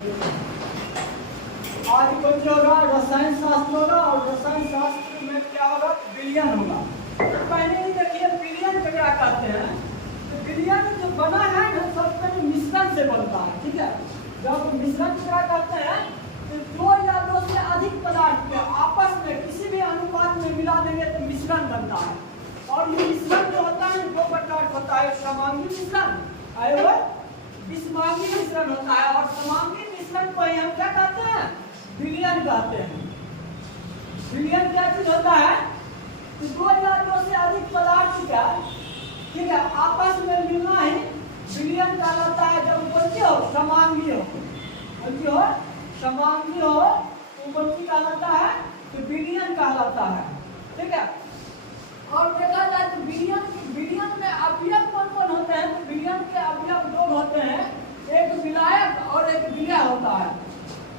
आज कुछ होगा रसायन शास्त्र होगा और रसायन शास्त्र में क्या होगा विलयन होगा। पहले ही देखिए विलयन क्या कहते हैं। तो विलयन जो बना है ना सब पहले मिश्रण से बनता है, ठीक है। जब मिश्रण क्या कहते हैं तो दो या दो से अधिक पदार्थ को आपस में किसी भी अनुपात में मिला देंगे तो मिश्रण बनता है। और ये मिश्रण जो होता है दो प्रकार का होता है, समांगी मिश्रण और विषमांगी मिश्रण होता है। और समांगी मिश्रण को हम क्या कहते हैं विलयन कहते हैं। विलयन क्या चीज होता है तो दो या दो से अधिक पदार्थ का, ठीक है, आपस में मिलना ही विलयन कहलाता है। जब कौन हो समांगी हो, समांगी हो तो कौन कहलाता है तो विलयन कहलाता है, ठीक है। और देखा जाए तो विलयन में अवयव कौन कौन होते हैं तो विलयन के अवयव दो होते हैं, एक विलायक और एक विलय होता है।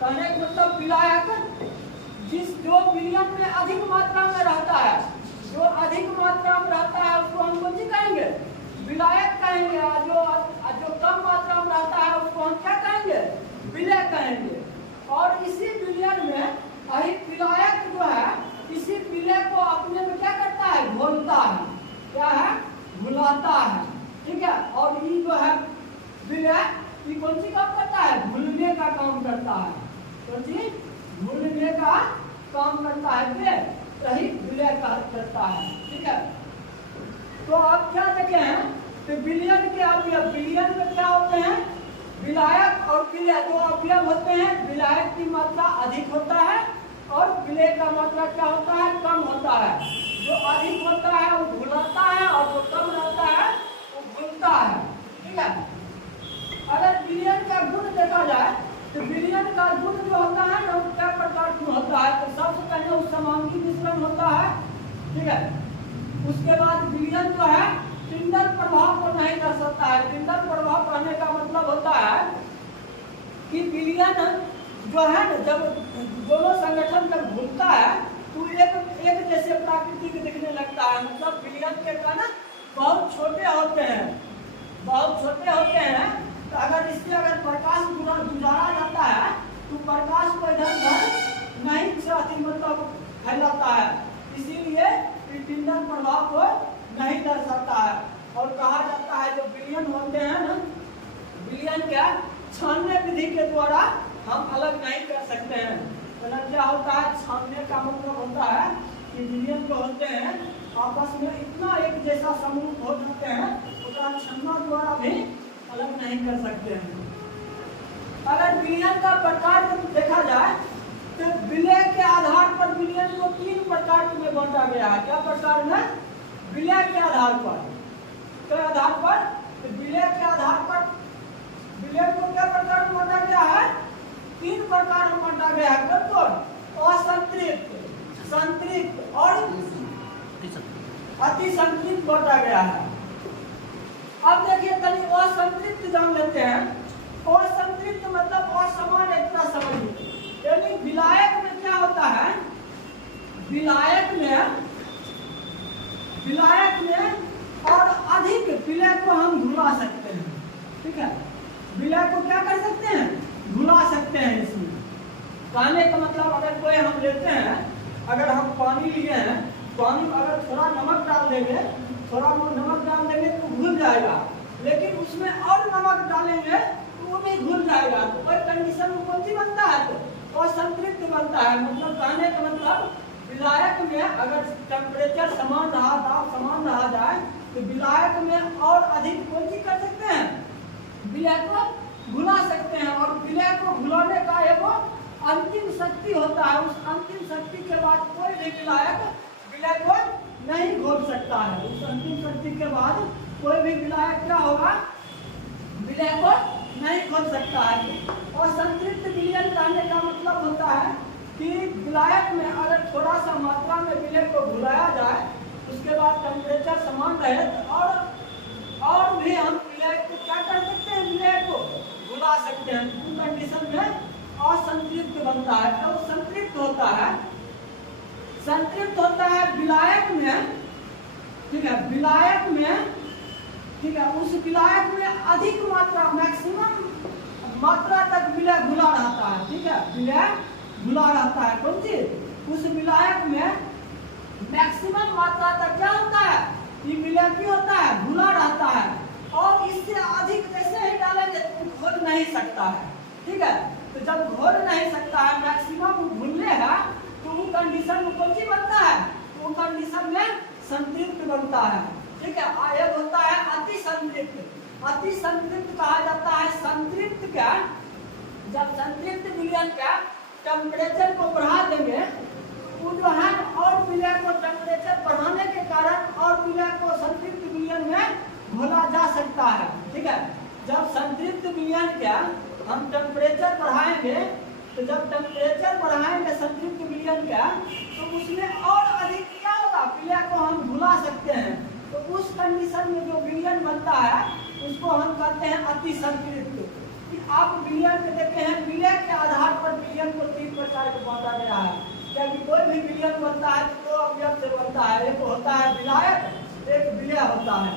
कहने का मतलब विलायक जो विलयन में अधिक मात्रा में रहता है, जो अधिक मात्रा में रहता है उसको हम कौन सी कहेंगे विलायक कहेंगे। जो कम मात्रा में रहता है उसको हम क्या कहेंगे विलय कहेंगे। और इसी विलयन में विलायक जो है इसी विलय को अपने में क्या करता है घोलता है, क्या है घुलाता है, ठीक है। और ये जो है विलय ये कौन सी काम करता है घुलने का काम करता है, कौन सी घुलने का काम करता है, यही विलय करता है, ठीक है। तो आप क्या देखे हैं तो विलयन के अवयव, विलयन में क्या होते हैं विलायक और विलय दो अवयव होते हैं। विलायक की मात्रा अधिक होता है और विलय का मात्रा क्या होता है कम होता है। जो अधिक होता है वो घुलाता है और जो कम रहता है वो घुलता है, ठीक है। अगर विलयन का गुण देखा जाए तो विलयन का गुण जो होता है ना क्या प्रकार का होता है तो सबसे पहले वो समांगी मिश्रण होता है, ठीक है। उसके बाद विलयन जो है टिंडल प्रभाव को नहीं कर सकता है। टिंडल प्रभाव कहने का मतलब होता है कि विलयन जो है ना जब दोनों संगठन जब घूमता है तो एक जैसे प्राकृतिक दिखने लगता है। मतलब विलयन के कारण बहुत छोटे होते हैं, बहुत छोटे होते हैं। तो अगर इससे अगर प्रकाश गुजारा जाता है तो प्रकाश को इधर उधर नहीं मतलब फैलाता है, इसीलिए टिंडल प्रभाव को नहीं कर सकता है। और कहा जाता है जो विलयन होते हैं ना विलयन क्या छानने विधि के द्वारा हम अलग नहीं कर सकते हैं। मतलब क्या होता है छानने का मतलब होता है कि विलयन जो होते हैं आपस में इतना एक जैसा समूह हो जाते हैं उसका छन्ना द्वारा भी अलग नहीं कर सकते हैं। अगर विलयन का प्रकार देखा जाए तो विलय के आधार पर विलयन को तीन प्रकार में बांटा गया है। क्या प्रकार में विलय के आधार पर तो विलय के आधार पर विलय को क्या प्रकार में बांटा गया है तीन प्रकार में बांटा गया है। कौन असंतृप्त, संतृप्त और अति संतृप्त बांटा गया है। अब देखिए तनी असंतृप्त जान लेते हैं। असंतृप्त मतलब असमान एक तरह समझिए। यानी विलायक में क्या होता है विलायक में और अधिक विलय को हम घुला सकते हैं, ठीक है। विलय को क्या कर सकते हैं घुला सकते हैं। इसमें कहने का मतलब अगर कोई हम लेते हैं, अगर हम पानी लिए हैं, पानी में अगर थोड़ा नमक डाल देंगे तो घुल जाएगा, लेकिन उसमें और नमक डालेंगे तो वो भी घुल जाएगा। तो कोई कंडीशन में कौन सी बनता है तो असंतृप्त बनता है। मतलब कहने का मतलब विलायक में अगर टेम्परेचर समान रहा जाए तो विलायक में और अधिक कौन सी कर सकते हैं विलय को घुला सकते हैं। और विलय को घुलाने का एक अंतिम शक्ति होता है। उस अंतिम शक्ति के बाद कोई भी विलय को नहीं घोल सकता है। उस अंतिम शक्ति के बाद कोई भी विलायक क्या होगा विलय को नहीं घोल सकता है। और संतृप्त विलयन कहने का मतलब होता है कि विलायक में अगर थोड़ा सा मात्रा में विलय को घुलाया जाए उसके बाद टेम्परेचर समान रहे और भी हम विलय को क्या कर सकते हैं विलय को घुला सकते हैं। उस कंडीशन में असंतृप्त बनता है। तो संतृप्त होता है विलायक में, ठीक है। विलायक में, ठीक है, उस विलायक में अधिक मात्रा मैक्सिमम मात्रा तक विलय घुला विलय घुला रहता है। कौन चीज? उस विलायक में मैक्सिमम मात्रा तक क्या होता है? ये विलय क्यों होता है? घुला रहता है। और इससे अधिक जैसे ही डालेंगे तो घोल नहीं सकता है। ठीक है, तो जब घोल नहीं सकता है, मैक्सिमम घुलने है, तो वो कंडीशन में कौन चीज बनता है? वो कंडीशन में संतृप्त बनता है। ठीक है, एक होता है अति संतृप्त। अति संतृप्त कहा जाता है संतृप्त का, जब संतृप्त विलयन का टेम्परेचर को बढ़ा देंगे, वो जो है और विलय को टेम्परेचर बढ़ाने के कारण और विलय को संतृप्त विलयन में घोला जा सकता है। ठीक है, जब संतृप्त विलयन का हम टेम्परेचर बढ़ाएंगे, तो जब टेम्परेचर बढ़ाएंगे संतृप्त विलयन का, तो उसमें और अधिक क्या होगा? विलय को हम घुला सकते हैं। तो उस कंडीशन में जो विलयन बनता है उसको हम कहते हैं अति संतृप्त। आप विलयन में देखते हैं, विलय के आधार पर विलयन को 3 प्रकार के बांटा गया है। क्योंकि कोई भी विलयन बनता है तो 2 अवयव से बनता है, एक होता है विलायक, एक विलय होता है।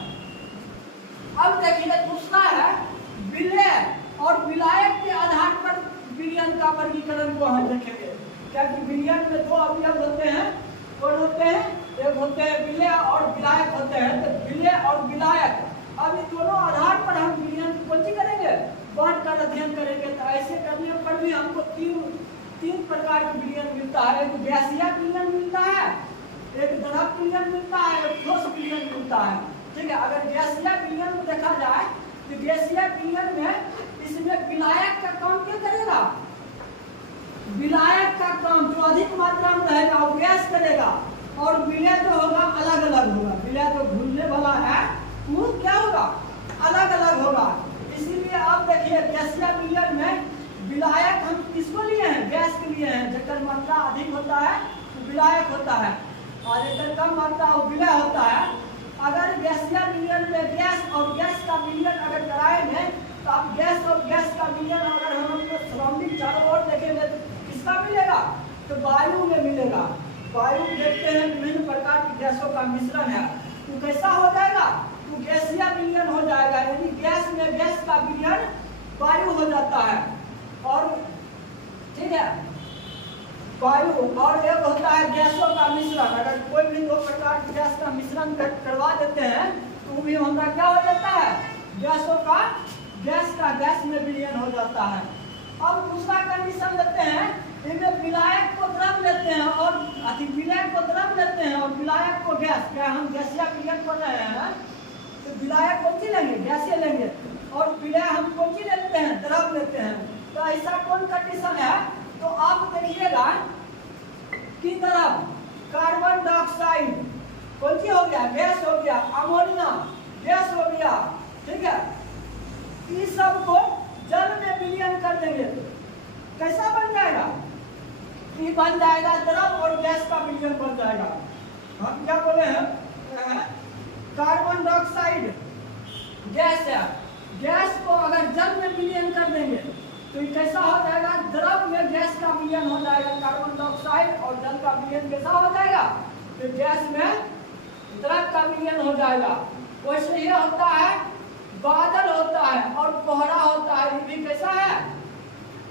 अब देखिए दूसरा है विलय और विलायक के आधार पर विलयन का वर्गीकरण को हम देखेंगे। क्योंकि विलयन में 2 अवयव होते हैं। कौन होते हैं? एक होते हैं विलय और विलायक होते हैं। तो विलय और विलायक, अब इन दोनों आधार पर हम विलयन की कोई करेंगे, बांट कर अध्ययन करेंगे। तो ऐसे करने पर भी हमको तीन प्रकार के विलयन मिलता है। एक गैसीय विलयन मिलता है, एक द्रव विलयन मिलता है, एक ठोस विलयन मिलता है। ठीक है, अगर गैसीय विलयन को देखा जाए तो गैसीय विलयन में इसमें विलायक का काम क्या करेगा? विलायक का काम जो अधिक मात्रा में रहेगा वो गैस करेगा, और विलय जो होगा अलग अलग होगा। विलय जो घुलने वाला है वो क्या होगा? अलग अलग होगा। इसीलिए आप देखिए गैसीय विलयन में विलायक हम किसको लिए हैं? गैस के लिए हैं। जब मात्रा अधिक होता है तो विलायक होता है, और जब कम मात्रा वो विलय होता है। अगर गैसीय विलयन में गैस और गैस का विलयन अगर कराएंगे, तो आप गैस और गैस का विलयन अगर हम सराउंडिंग चारों ओर देखेंगे तो किसका मिलेगा? तो वायु में मिलेगा। वायु देखते हैं विभिन्न प्रकार की गैसों का मिश्रण है, तो कैसा हो जाएगा? तो गैसीय विलयन हो जाएगा। यानी गैस में गैस का विलयन वायु हो जाता है। और ठीक है, वायु और एक होता है गैसों का मिश्रण। अगर कोई भी 2 प्रकार की गैस का मिश्रण करवा देते हैं तो भी हमारा क्या हो जाता है? गैसों का गैस में विलयन हो जाता है। अब दूसरा कंडीशन लेते हैं, इनमें विलायक को द्रव लेते हैं और विलय को द्रव लेते हैं और विलायक को गैस। क्या हम गैसीय विलयन कर रहे हैं तो विलायक कौन सी लेंगे? गैसीय लेंगे, और विलय हम कौन सी लेते हैं? द्रव लेते हैं। तो ऐसा कौन कंडीशन है? तो आप देखिएगा कि द्रव कार्बन डाइऑक्साइड कौन सी हो गया? गैस हो गया। अमोनिया गैस हो गया। ठीक है, इस सब को जल में विलयन कर देंगे, कैसा बन जाएगा? ये बन जाएगा द्रव और गैस का विलयन बन जाएगा। हम क्या बोले हैं? कार्बन डाइऑक्साइड गैस है, गैस को अगर जल में विलयन कर देंगे तो ये कैसा हो जाएगा? द्रव में गैस का विलयन हो जाएगा। कार्बन डाइऑक्साइड और जल का विलयन कैसा हो जाएगा? तो गैस में द्रव का विलयन हो जाएगा। वैसे ये होता है बादल होता है और कोहरा होता है, ये भी कैसा है?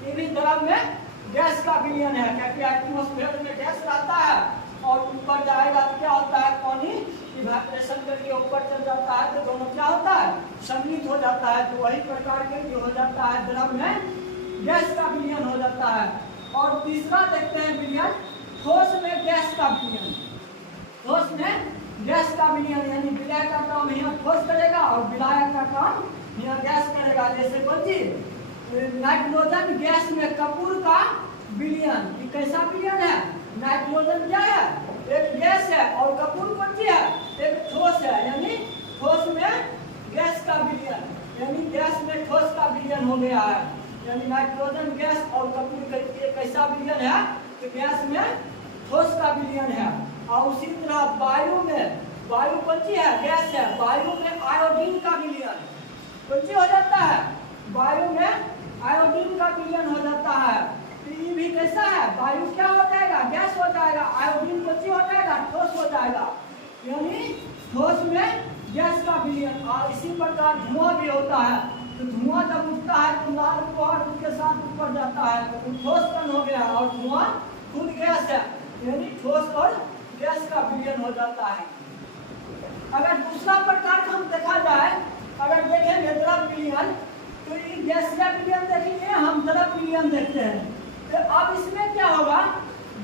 ये भी द्रव में गैस का विलयन है। क्योंकि एटमॉस्फेयर में गैस रहता है और ऊपर जाएगा तो क्या होता है? पानी इवेपोरेशन करके ऊपर चल जाता है, तो दोनों क्या होता है? सम्मिलित हो जाता है। तो वही प्रकार के जो हो जाता है द्रव में गैस का विलयन हो जाता है। और तीसरा देखते हैं विलयन ठोस में गैस का विलयन। ठोस में गैस का विलयन, यानी विलय का काम यहाँ ठोस करेगा और विलायक का काम यहाँ गैस करेगा। जैसे बच्ची नाइट्रोजन गैस में कपूर का विलयन, ये कैसा विलयन है? नाइट्रोजन क्या है? एक गैस है, और कपूर कौन सी है? एक ठोस है। यानी ठोस में गैस का विलयन, यानी गैस में ठोस का विलयन हो गया है। यानी नाइट्रोजन गैस और कपूर कैसा विलयन है? तो गैस में ठोस का विलयन है। और उसी तरह वायु में, वायु कौन सी है? गैस है। वायु में आयोडीन का विलयन कौन सी हो जाता है? वायु में आयोडीन का विलयन हो जाता है। तो ये भी कैसा है? वायु क्या हो जाएगा? गैस हो जाएगा। आयोडीन कौन सी हो जाएगा? ठोस हो जाएगा। यानी ठोस में गैस का विलयन। और इसी प्रकार धुआं भी होता है। तो धुआं जब उठता है तो लाल पॉट के साथ ऊपर जाता है तो ठोस कण हो गया और धुआं खुद गैस है, यानी ठोस और गैस का विलयन हो जाता है। अगर दूसरा प्रकार हम देखा जाए, अगर देखेंगे द्रव विलयन, तो ये गैसीय विलयन देखेंगे, हम द्रव विलयन देखते हैं। तो अब इसमें क्या होगा,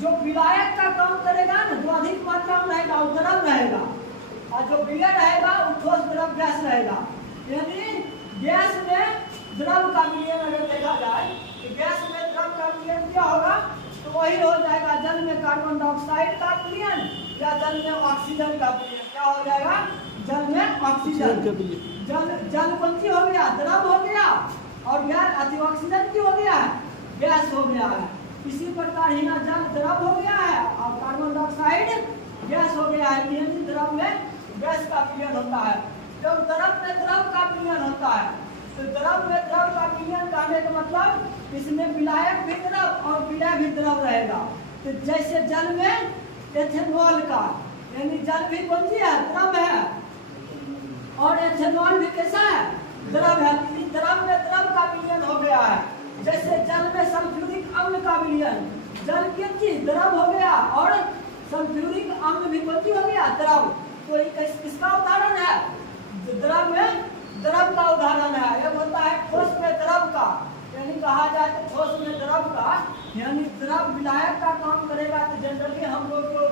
जो विलायक का काम करेगा ना, जो अधिक मात्रा में रहेगा वो द्रव रहेगा, और जो विलय रहेगा वो ठोस द्रव गैस रहेगा। यानी गैस में द्रव का विलयन अगर देखा जाए तो गैस में द्रव का विलयन क्या होगा, तो वही हो जाएगा जल में कार्बन डाइऑक्साइड का विलयन या जल में ऑक्सीजन का विलयन। क्या हो जाएगा, जल में ऑक्सीजन, जल कौन-सी हो गया, द्रव हो गया, और गैस अति ऑक्सीजन की हो गया, गैस हो गया है। इसी प्रकार ही ना जल द्रव हो गया है और कार्बन डाइऑक्साइड गैस हो गया है, यानी द्रव में गैस का विलयन होता है। जब द्रव में द्रव का विलयन होता है तो द्रव में द्रव का विलयन कहने का मतलब इसमें विलायक भी द्रव और विलय भी द्रव रहेगा। तो जैसे जल में एथेनॉल का, यानी जल भी कौन सी है, द्रव है, और एथेनॉल भी कैसा है, द्रव है। द्रव में द्रव का विलयन हो गया है। जैसे जल में सल्फ्यूरिक अम्ल का विलयन, जल की चीज द्रव हो गया और सल्फ्यूरिक अम्ल भी कौन सी हो गया, द्रव। तो ये किसका उदाहरण है, द्रव में द्रव का उदाहरण है। एक होता है ठोस में द्रव का, यानी कहा जाए तो ठोस में द्रव का, यानी द्रव विलायक का काम करेगा। तो जनरली हम लोग जो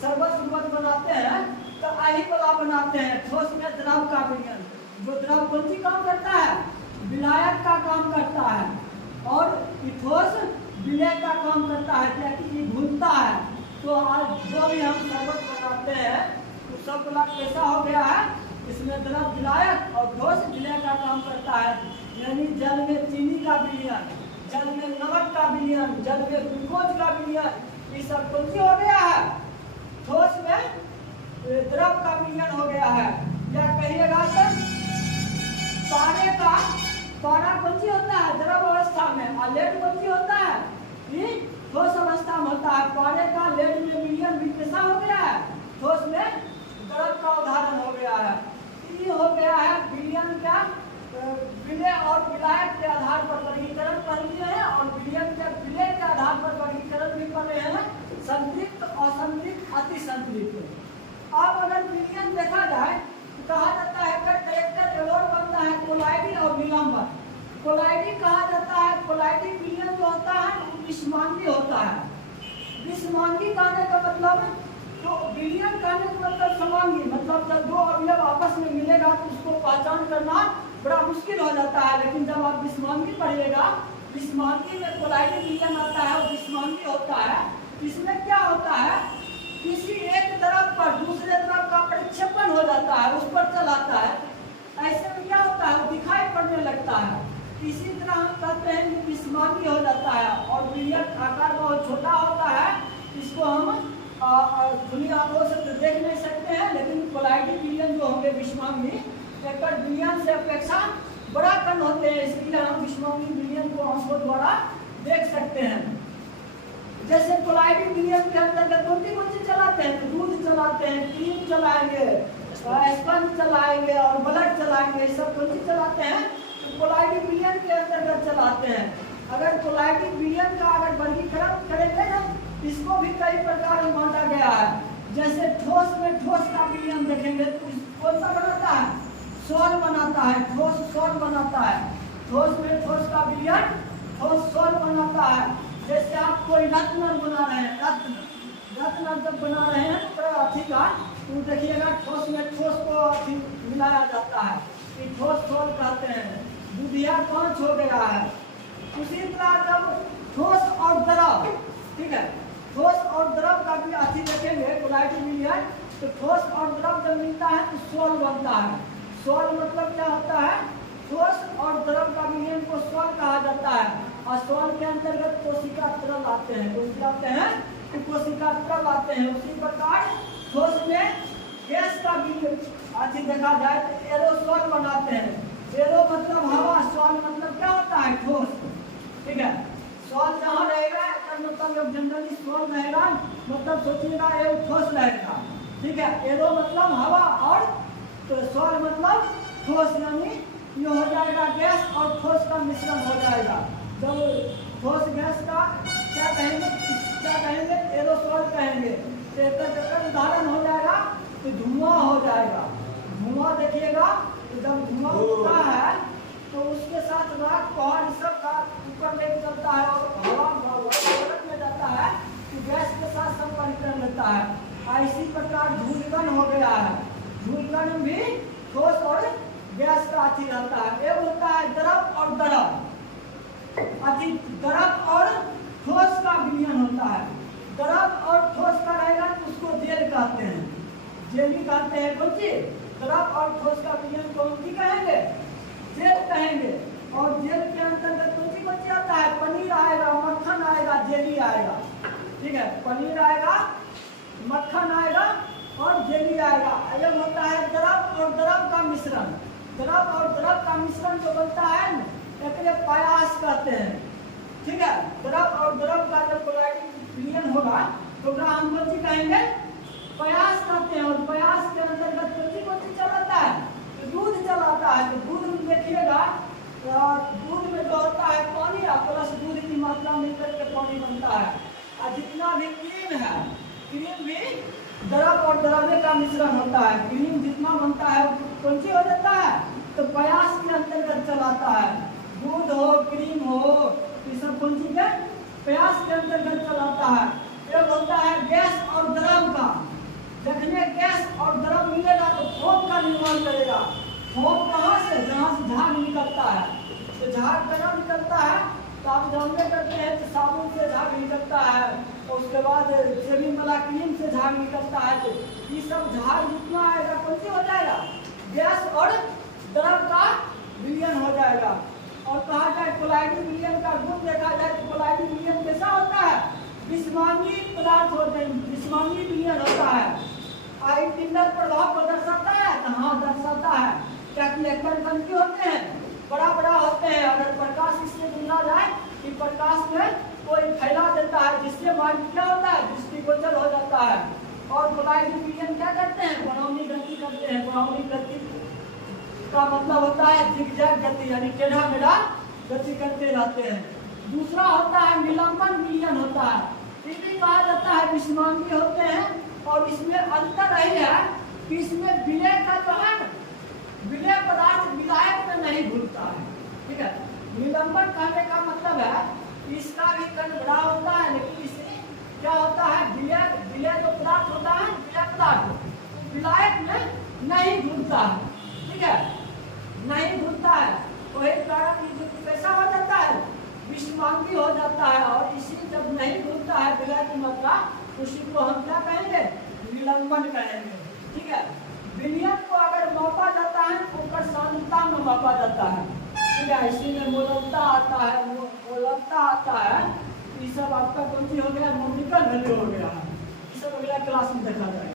शरबत बनाते हैं तो आही वाला बनाते हैं, ठोस में द्रव का विलयन। जो द्रव कौन सी काम करता है, विलायक का काम करता है, और ठोस विलय का काम करता है, ताकि ये घूमता है। तो आज जो भी हम शरबत बनाते हैं तो सब कैसा हो गया है, इसमें द्रव विलायक और ठोस विलय का काम करता है। यानी जल में चीनी का विलयन, जल में नमक का विलयन, जल में ग्लूकोज का विलयन, ये सब कौन सी हो गया है, ठोस में द्रव का विलयन हो गया है। या कहिएगा तो पारे का, पारा कौन सी होता है, द्रव अवस्था में, और लेड कौन सी होता है, ये ठोस अवस्था में होता है। पारे का लेड में विलयन भी कैसा हो गया है, ठोस में द्रव का उदाहरण हो गया है। ये हो गया है विलयन का, विलय और विलायक के आधार पर वर्गीकरण कर लिए हैं, और विलयन के विलय के आधार पर वर्गीकरण भी कर रहे हैं, संतृप्त, असंतृप्त, अति संतृप्त। अब अगर विलयन देखा जाए तो कहा जाता है कि करेक्टर एलोन बनता है कोलाइडी और निलंबन। कोलाइडी कहा जाता है, कोलाइडी विलयन जो होता है वो विषमांगी होता है। विषमांगी कहने का मतलब, तो विलयन कहने का मतलब समांगी, मतलब जब दो अवयव आपस में मिलेगा तो उसको पहचान करना बड़ा मुश्किल हो जाता है। लेकिन जब आप विषमांगी पढ़िएगा, विषमांगी में कोलाइडी विलयन आता है, वो विषमांगी होता है। इसमें क्या होता है, किसी एक द्रव पर दूसरे द्रव का प्रक्षेपण हो जाता है, उस पर चलाता है, ऐसे में क्या होता है, वो दिखाई पड़ने लगता है। इसी तरह हम कहते हैं कि विषमांगी हो जाता है, और विलयन आकार बहुत छोटा होता है, इसको हम खुली आंखों से देख नहीं सकते हैं। लेकिन कोलाइडी विलयन जो होंगे विषमांगी, एक विलयन से अपेक्षा बड़ा कण होते हैं, इसलिए हम विषमांगी विलयन को आंखों द्वारा देख सकते हैं। जैसे कोलाइडी विलयन के अंतर्गत कौन सी चलाते हैं, तो दूध चलाते हैं, क्रीम चलाएंगे, स्पंज चलाएंगे और ब्लड चलाएंगे, ये सब कौन सी चलाते हैं, तो कोलाइडी विलयन के अंतर्गत चलाते हैं। अगर कोलाइडी विलयन का अगर वर्गीकरण करेंगे ना, इसको भी कई प्रकार में बांटा गया है। जैसे ठोस में ठोस का विलयन देखेंगे तो कौन सा बनाता है, सोल बनाता है, ठोस सोल बनाता है। ठोस में ठोस का विलयन ठोस सोल बनाता है। जैसे आप कोई रत्न बना रहे हैं, रत्न जब बना रहे हैं तो अथी का, तो देखिएगा ठोस में ठोस को अथी मिलाया जाता है, ये ठोस सोल कहते हैं। दुधिया कांच हो गया है। उसी तरह जब ठोस और द्रव, ठीक है, ठोस और द्रव का भी अथी देखेंगे कोलाइडी विलयन, तो ठोस और द्रव जब मिलता है तो सोल बनता है। सोल मतलब क्या होता है, ठोस और द्रव का विलयन को सोल कहा जाता है, और सोल के अंतर्गत कोशिका तरल आते हैं, कोशिका आते हैं तो कोशिका तरल आते हैं। उसी प्रकार ठोस में गैस का विलयन अथी देखा जाए तो एरोसोल बनाते हैं। एरो मतलब हवा, सोल मतलब क्या होता है, ठोस, ठीक है। सोल जहाँ रहेगा मतलब जनरली सोल रहेगा, मतलब सोचिएगा ये ठोस रहेगा, ठीक है। एरो मतलब हवा और तो सोल मतलब ठोस, यानी ये हो जाएगा गैस और ठोस का मिश्रण हो जाएगा। जब ठोस गैस का क्या कहेंगे एरोसोल कहेंगे। तो इसका उदाहरण हो जाएगा तो धुआं हो जाएगा। धुआं देखिएगा तो जब धुआं उठता है तो उसके साथ राख पहाड़ सब का ऊपर लेके चलता है और हवा में जाता है तो गैस के साथ संपर्क कर लेता है। इसी प्रकार धूलकण हो गया है। धूलकण भी ठोस और गैस का अथी रहता है। एक होता है द्रव और द्रव अथी द्रव और ठोस का विलयन होता है। द्रव और ठोस का रहेगा तो उसको जेल कहते हैं, जेली कहते हैं। कौन सी द्रव और ठोस का विलयन कौन सी कहेंगे? जेल कहेंगे। और जेल के अंतर्गत कौन सी आता है? पनीर आएगा, मक्खन आएगा, जेली आएगा। ठीक है, पनीर आएगा, मक्खन आएगा और जेली आएगा। यह होता है द्रव और द्रव का मिश्रण। द्रव और द्रव का मिश्रण जो बनता है एक पायास कहते हैं। ठीक है, द्रव और द्रव का जब विलयन होगा तो हम कौन सी कहेंगे? प्रयास कहते हैं। और प्रयास के अंतर्गत कौन सी चलाता है? तो दूध चलाता है। तो दूध में देखिएगा दूध में जो होता है पानी प्लस दूध की मात्रा मिलकर के पानी बनता है। और जितना भी क्रीम है, क्रीम भी द्रव और द्रव्य का मिश्रण होता है। क्रीम जितना बनता है कौन सी हो जाता है? तो प्रयास के अंतर्गत चलाता है। दूध हो, क्रीम हो, ये सब कौन सी है? प्रयास के अंतर्गत चलाता है। एक होता है गैस और द्रव का। जखने गैस और द्रव मिलेगा तो फोम का निर्माण करेगा। फोम कहाँ से? जहाँ से झाग निकलता है। तो झाग कहाँ निकलता है? तो आप जानते करते हैं तो साबुन से झाग निकलता है और उसके बाद शेविंग वाला क्रीम से झाग निकलता है। तो ये सब झाग जितना आएगा कौन सी हो जाएगा? गैस और द्रव का विलयन हो जाएगा। और कहा जाए कोलाइडल विलयन का गुण देखा जाए तो कोलाइडल विलयन कैसा होता है? विषमांगी पदार्थ होते हैं, विषमांगी विलयन होता है। टिंडर प्रभाव को दर्शाता है? हाँ, दर्शाता है। क्या कण के होते हैं? बड़ा बड़ा होते हैं। अगर प्रकाश इससे गुजरा जाए कि प्रकाश में कोई फैला देता है जिससे माइंड क्या होता है? दृष्टिगोचर हो जाता है। और कोलाइडल विलयन क्या करते हैं? बरौनी गति करते हैं। बरौनी गति का मतलब होता है जिगजैग गति, यानी टेढ़ा मेढ़ा गति करते रहते हैं। दूसरा होता है निलंबन विलयन होता है। इसे कहा जाता है विषमांगी होते हैं। और इसमें अंतर यही है कि इसमें विलय का जो है विलय पदार्थ विलायक में नहीं घुलता है। ठीक है, निलंबन कहने का मतलब है कि इसका भी कण बड़ा होता है लेकिन इसमें क्या होता है? विलय जो पदार्थ होता है, विलय पदार्थ विलायक में नहीं घुलता है। ठीक है, नहीं घुलता है। वही कारण कैसा हो जाता है? विषमांगी हो जाता है। और इसी जब नहीं घुलता है विलय की मात्रा, उसी को हम क्या कहेंगे? निलंबन कहेंगे। ठीक है, विलयन को अगर मापा जाता है तो ऊपर सांद्रता में मापा जाता है। ठीक है, इसी में मोलकता आता है, मोलकता आता है। ये सब आपका कौन सी हो गया? मोलिकुलर वैल्यू हो गया है। ये सब अगला क्लास में देखा जाएगा।